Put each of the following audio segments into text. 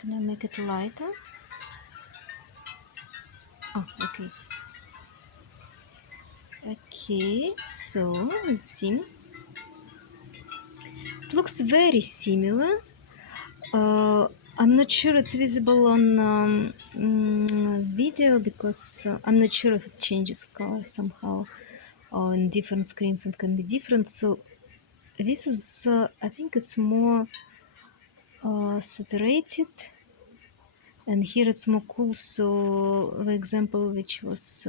Can I make it lighter? Oh, okay. Okay, so let's see. It looks very similar. I'm not sure it's visible on video because I'm not sure if it changes color somehow on different screens and can be different. So this is, I think it's more saturated, and here it's more cool. So the example which was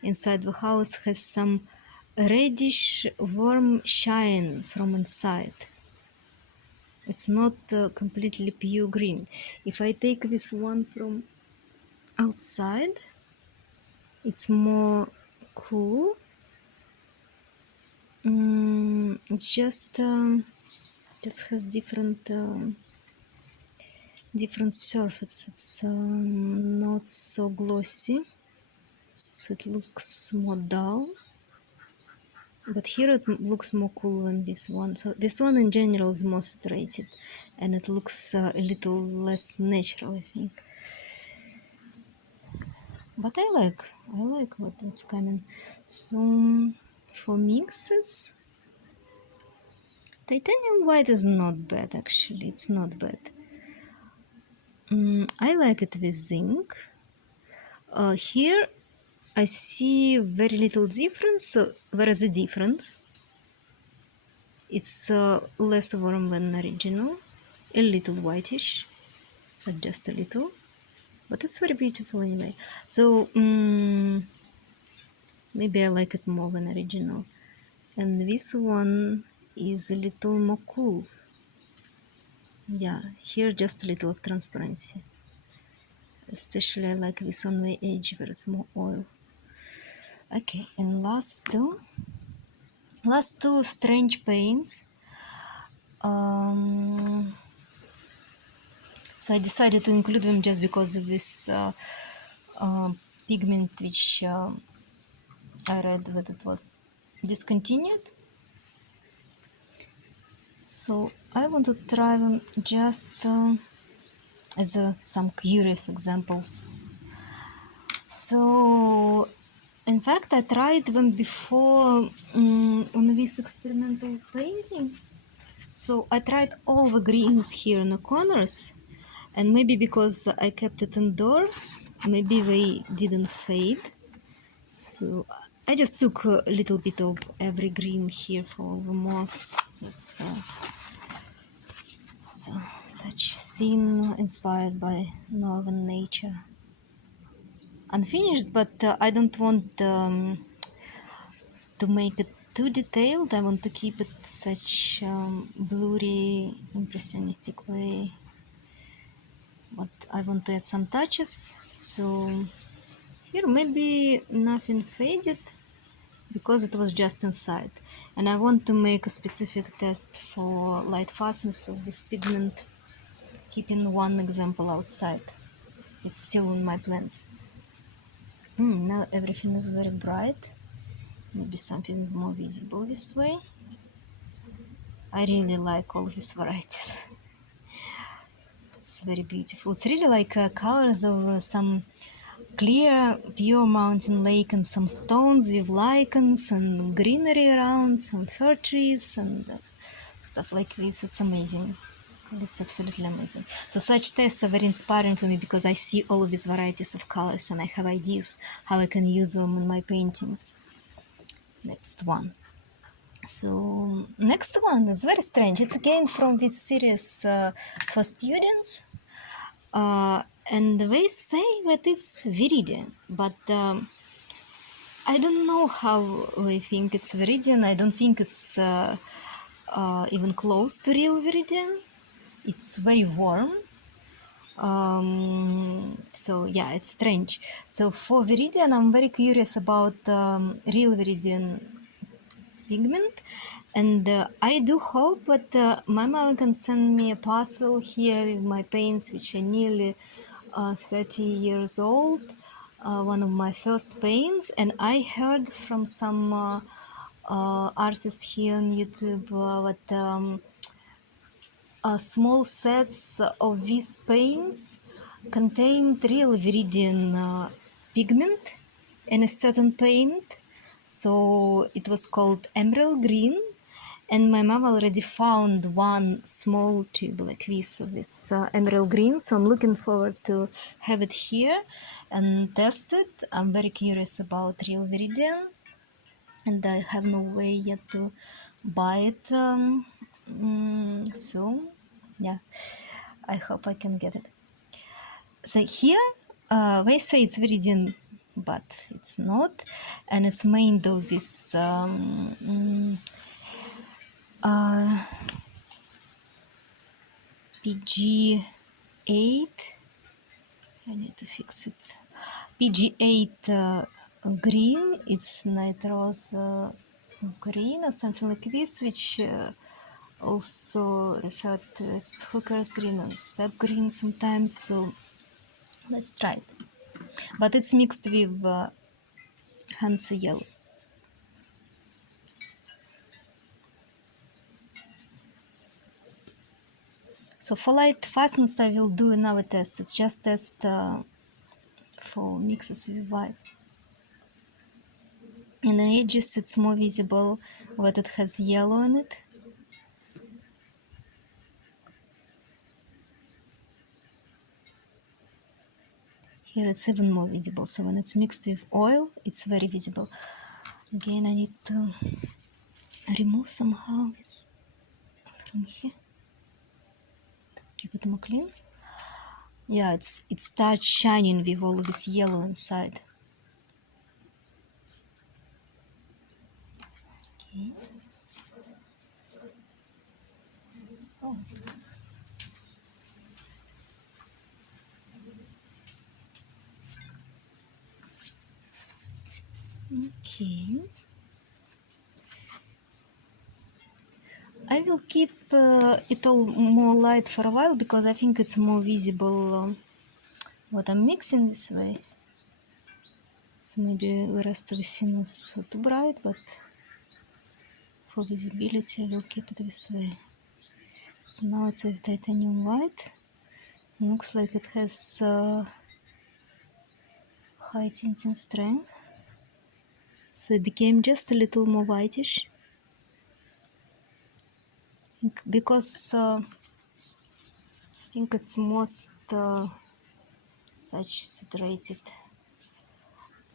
inside the house has some reddish warm shine from inside. It's not completely pure green. If I take this one from outside, it's more cool. It just has different surface. It's not so glossy, so it looks more dull. But here it looks more cool than this one. So this one in general is more saturated, and it looks a little less natural, I think. But I like what's coming. So for mixes, titanium white is not bad actually. It's not bad. I like it with zinc. Here I see very little difference. So there is a difference. It's less warm than original, a little whitish, but just a little. But it's very beautiful anyway. So maybe I like it more than original. And this one is a little more cool. Yeah, here just a little of transparency. Especially I like this on the edge where it's more oil. Okay, and last two strange paints. So I decided to include them just because of this pigment which I read that it was discontinued. So I want to try them just as some curious examples. So in fact I tried them before on this experimental painting. So I tried all the greens here in the corners, and maybe because I kept it indoors, maybe they didn't fade. So I just took a little bit of every green here for the moss. So it's such scene inspired by northern nature. Unfinished, but I don't want to make it too detailed. I want to keep it such blurry, impressionistic way. But I want to add some touches. So here maybe nothing faded because it was just inside. And I want to make a specific test for light fastness of this pigment, keeping one example outside. It's still in my plans. Now everything is very bright. Maybe something is more visible this way. I really like all these varieties. It's very beautiful. It's really like colors of some clear, pure mountain lake and some stones with lichens and greenery around, some fir trees and stuff like this. It's amazing. It's absolutely amazing. So such tests are very inspiring for me because I see all of these varieties of colors and I have ideas how I can use them in my paintings. Next one. So next one is very strange. It's again from this series for students. And they say that it's viridian, but I don't know how they think it's viridian. I don't think it's even close to real viridian. It's very warm. So yeah, it's strange. So for viridian, I'm very curious about real viridian pigment, and I do hope that my mom can send me a parcel here with my paints, which are nearly 30 years old, one of my first paints. And I heard from some artists here on YouTube that small sets of these paints contained real viridian pigment in a certain paint. So it was called emerald green. And my mom already found one small tube like this of this emerald green. So I'm looking forward to have it here and test it. I'm very curious about real viridian, and I have no way yet to buy it soon. Yeah, I hope I can get it. So here they say it's viridian, but it's not, and it's made of this uh, PG8. I need to fix it. PG8 green. It's nitrous green or something like this, which also referred to as hooker's green and sap green sometimes. So let's try it. But it's mixed with Hansa yellow. So for light fastness, I will do another test. It's just test for mixes with white. In the edges, it's more visible that it has yellow in it. Here it's even more visible. So when it's mixed with oil, it's very visible. Again, I need to remove somehow this from here. Keep it more clean. Yeah, it starts shining with all of this yellow inside. Okay. Oh. Okay. I will keep it all more light for a while because I think it's more visible what I'm mixing this way. So maybe the rest of the scene is too bright, but for visibility I will keep it this way. So now it's with titanium white. Looks like it has high tinting strength. So it became just a little more whitish. Because I think it's most such saturated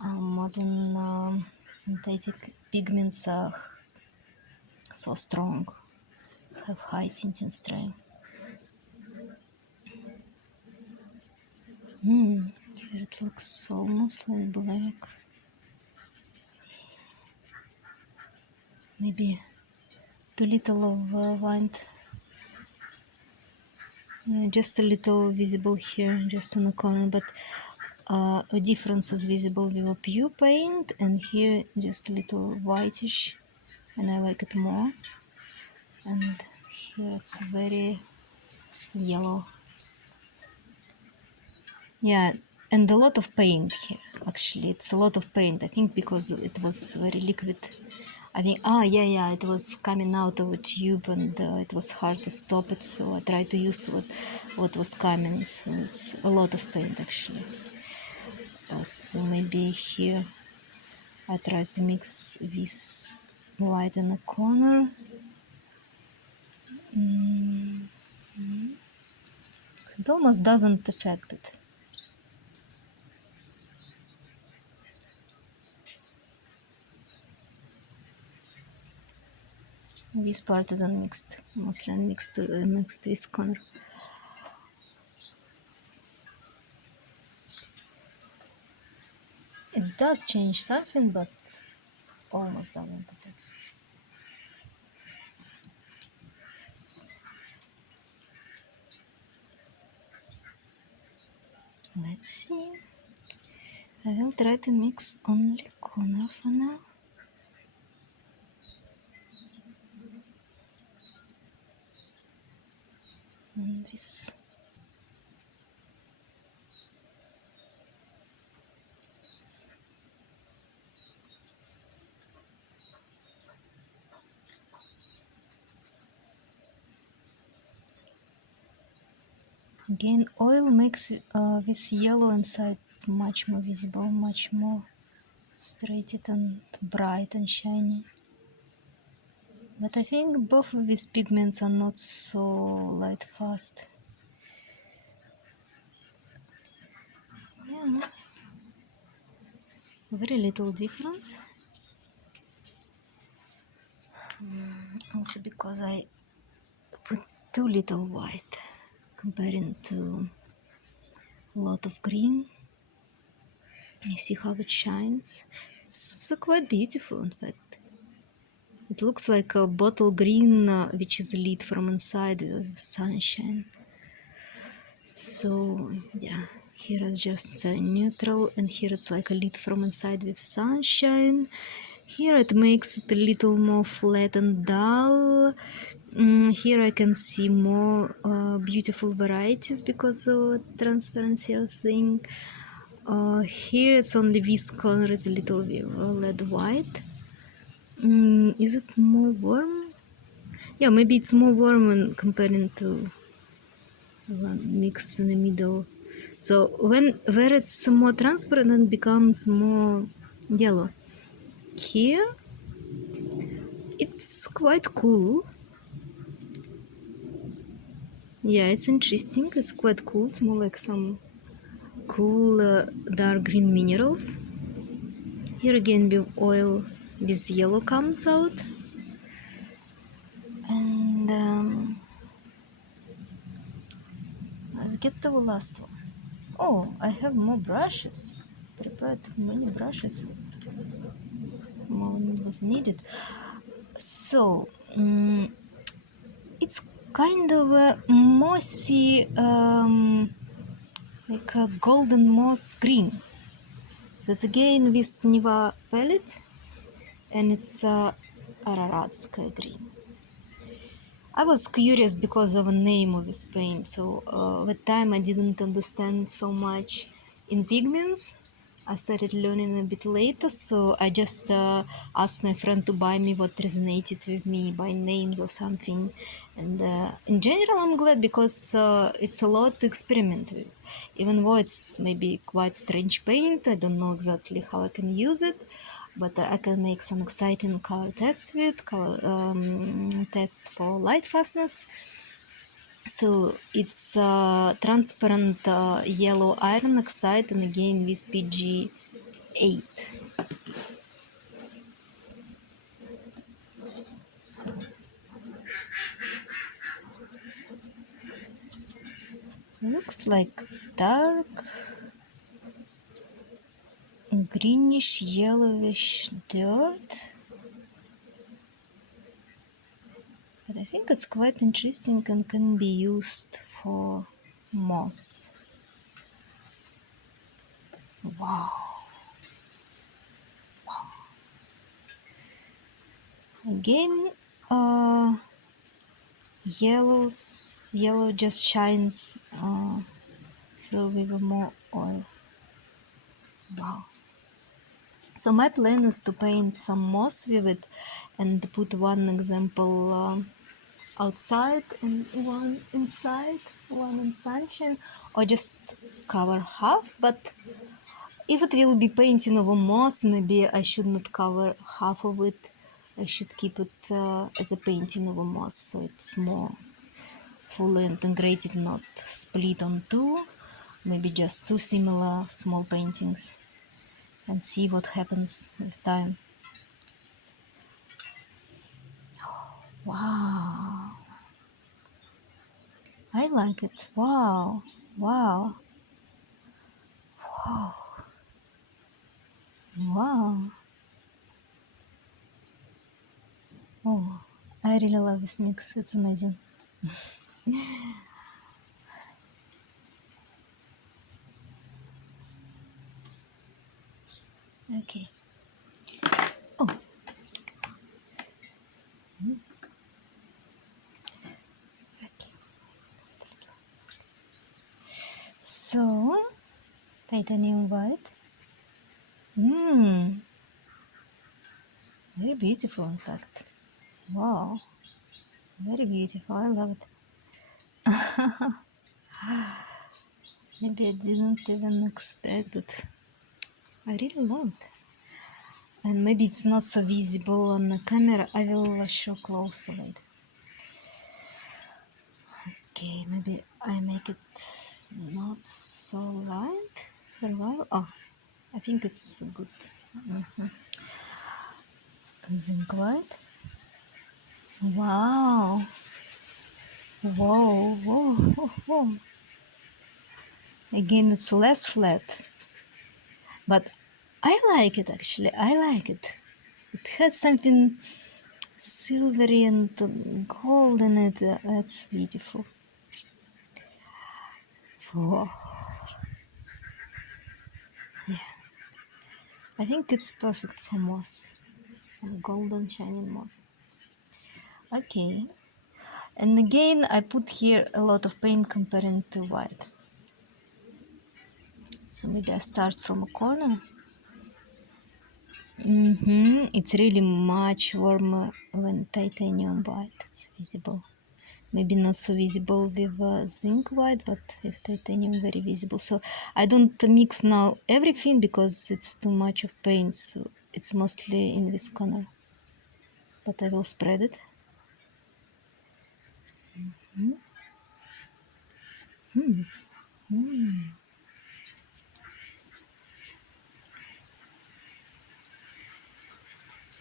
modern synthetic pigments are so strong, have high tinting strength. Here it looks almost like black. Maybe too little of white. Just a little visible here, just on the corner, but a difference is visible with a pure paint, and here just a little whitish, and I like it more. And here it's very yellow. Yeah, and a lot of paint here. Actually, it's a lot of paint. I think because it was very liquid. I think, yeah, it was coming out of a tube and it was hard to stop it. So I tried to use what was coming. So it's a lot of paint actually. So maybe here I tried to mix this white in the corner. So it almost doesn't affect it. This part is unmixed, mostly unmixed, mixed with corner. It does change something, but almost doesn't affect. Let's see. I will try to mix only corner for now. And this. Again, oil makes this yellow inside much more visible, much more saturated and bright and shiny. But I think both of these pigments are not so light fast. Yeah, very little difference. Also because I put too little white comparing to a lot of green. You see how it shines? It's quite beautiful, in fact. It looks like a bottle green, which is lit from inside with sunshine. So, yeah, here is just neutral, and here it's like a lit from inside with sunshine. Here it makes it a little more flat and dull. Here I can see more beautiful varieties because of transparency of thing. Here it's only this corner is a little lead white. Is it more warm? Yeah, maybe it's more warm when comparing to one mix in the middle. So when where it's more transparent, it becomes more yellow. Here it's quite cool. Yeah, it's interesting. It's quite cool. It's more like some cool dark green minerals. Here again, with oil, this yellow comes out, and let's get to the last one. Oh, I have more brushes. Prepared many brushes. More was needed. So, it's kind of a mossy, like a golden moss green. So it's again this Niva palette, and it's Ararat sky green. I was curious because of the name of this paint, so that time I didn't understand so much in pigments. I started learning a bit later, so I just asked my friend to buy me what resonated with me by names or something. And in general, I'm glad because it's a lot to experiment with. Even though it's maybe quite strange paint, I don't know exactly how I can use it, but I can make some exciting color tests with color tests for light fastness. So it's transparent yellow iron oxide, and again with PG8. So looks like dark greenish yellowish dirt, but I think it's quite interesting and can be used for moss. Wow. Again, yellow just shines through with more oil. Wow. So my plan is to paint some moss with it and put one example outside and one inside, one in sunshine, or just cover half. But if it will be painting over moss, maybe I should not cover half of it. I should keep it as a painting over moss, so it's more fully integrated, not split on two. Maybe just two similar small paintings, and see what happens with time. Wow, I like it. Wow, wow, wow, wow. Oh, I really love this mix. It's amazing. Okay. Oh, okay. So, titanium white. Mmm, very beautiful, in fact. Wow, very beautiful. I love it. Maybe I didn't even expect it. I really love it. And maybe it's not so visible on the camera. I will show closer later. Okay, maybe I make it not so light for a while. Oh, I think it's good. Zinc white. Wow. Whoa, whoa, whoa, whoa. Again, it's less flat. But I like it actually. I like it. It has something silvery and gold in it. That's beautiful. Whoa. Yeah. I think it's perfect for moss. Some golden shining moss. Okay. And again, I put here a lot of paint comparing to white. So maybe I start from a corner. It's really much warmer when titanium white. It's visible. Maybe not so visible with zinc white, but with titanium very visible. So I don't mix now everything because it's too much of paint. So it's mostly in this corner. But I will spread it.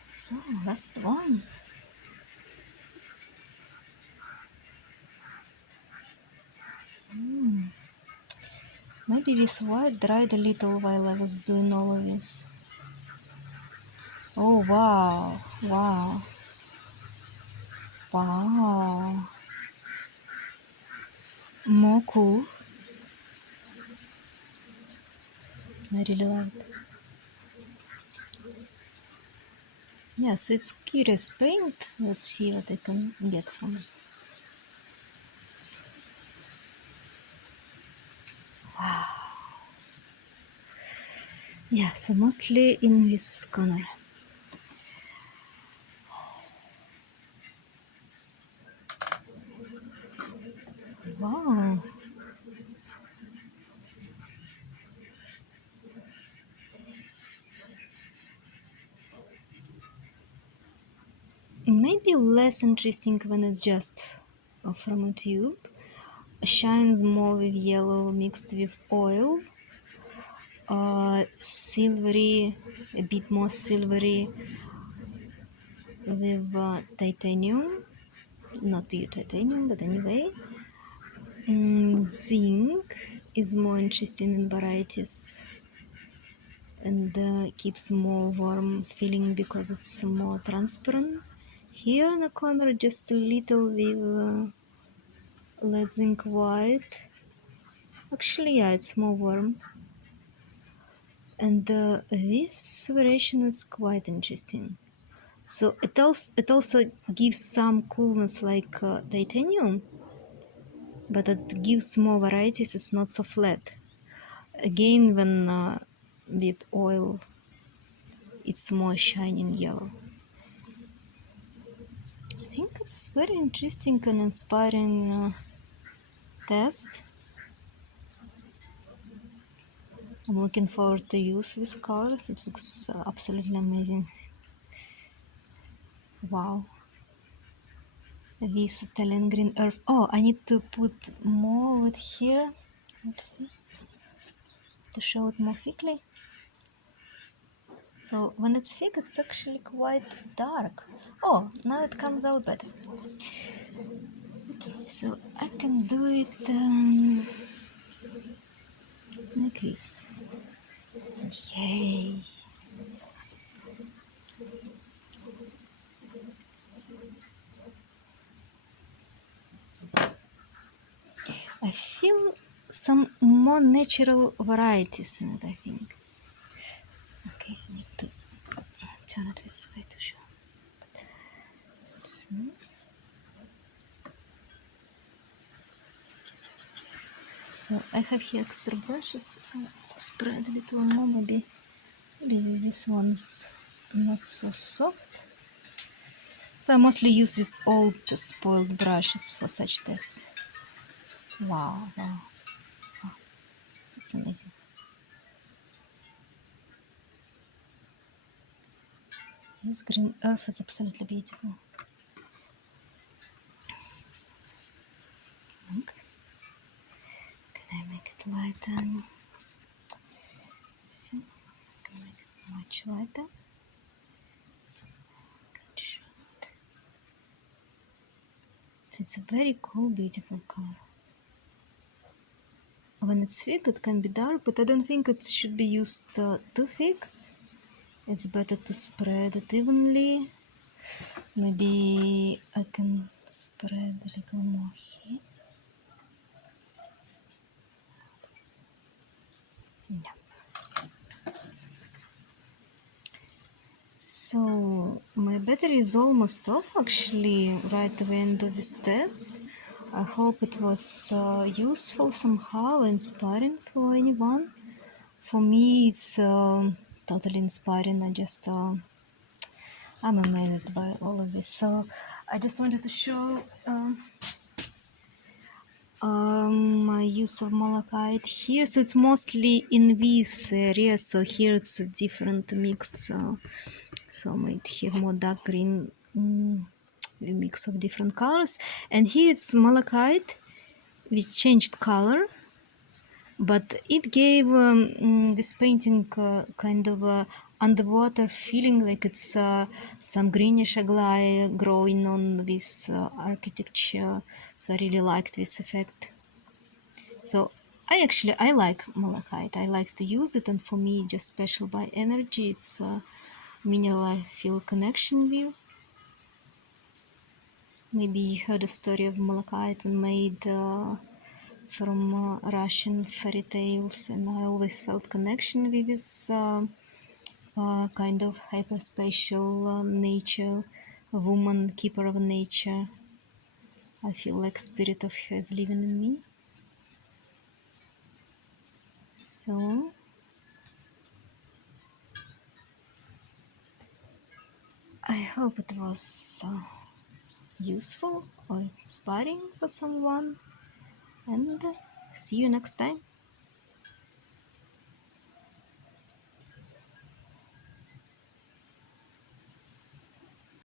So last one. Maybe this white dried a little while I was doing all of this. Oh wow, wow, wow. More cool. I really love it. Yeah, so it's curious paint. Let's see what I can get from it. Yeah, so mostly in this corner. Wow. Maybe less interesting when it's just from a tube. Shines more with yellow mixed with oil. Silvery, a bit more silvery with titanium. Not pure titanium, but anyway. Zinc is more interesting in varieties and keeps more warm feeling because it's more transparent. Here in the corner, just a little with lead zinc white. Actually, yeah, it's more warm. And this variation is quite interesting. So it also gives some coolness like titanium, but it gives more varieties. It's not so flat. Again, when with oil, it's more shining yellow. I think it's very interesting and inspiring test. I'm looking forward to use these colors. It looks absolutely amazing. Wow. This Italian green earth. Oh, I need to put more with here. Let's see. To show it more thickly. So when it's thick, it's actually quite dark. Oh, now it comes out better. Okay, so I can do it like this. Yay! I feel some more natural varieties in it, I think. Okay, I need to turn it this way to show. So, I have here extra brushes. I'll spread a little more, maybe this one's not so soft. So I mostly use these old spoiled brushes for such tests. Wow, wow. It's amazing. This green earth is absolutely beautiful. Look, can I make it lighter? So, can I make it much lighter? So it's a very cool, beautiful color. When it's thick, it can be dark, but I don't think it should be used too thick. It's better to spread it evenly. Maybe I can spread a little more here. Yeah. So my battery is almost off actually right at the end of this test. I hope it was useful somehow, inspiring for anyone. For me, it's totally inspiring. I'm amazed by all of this. So I just wanted to show my use of malachite here. So it's mostly in this area. So here it's a different mix. So I might have more dark green, a mix of different colors. And here it's malachite, which changed color, but it gave this painting kind of a underwater feeling, like it's some greenish algae growing on this architecture. So I really liked this effect. So I like malachite. I like to use it, and for me, just special by energy. It's a mineral I feel connection with. Maybe you heard a story of malachite made from Russian fairy tales, and I always felt connection with this kind of hyperspatial nature, a woman, keeper of nature. I feel like spirit of her is living in me. So I hope it was useful or inspiring for someone, and see you next time.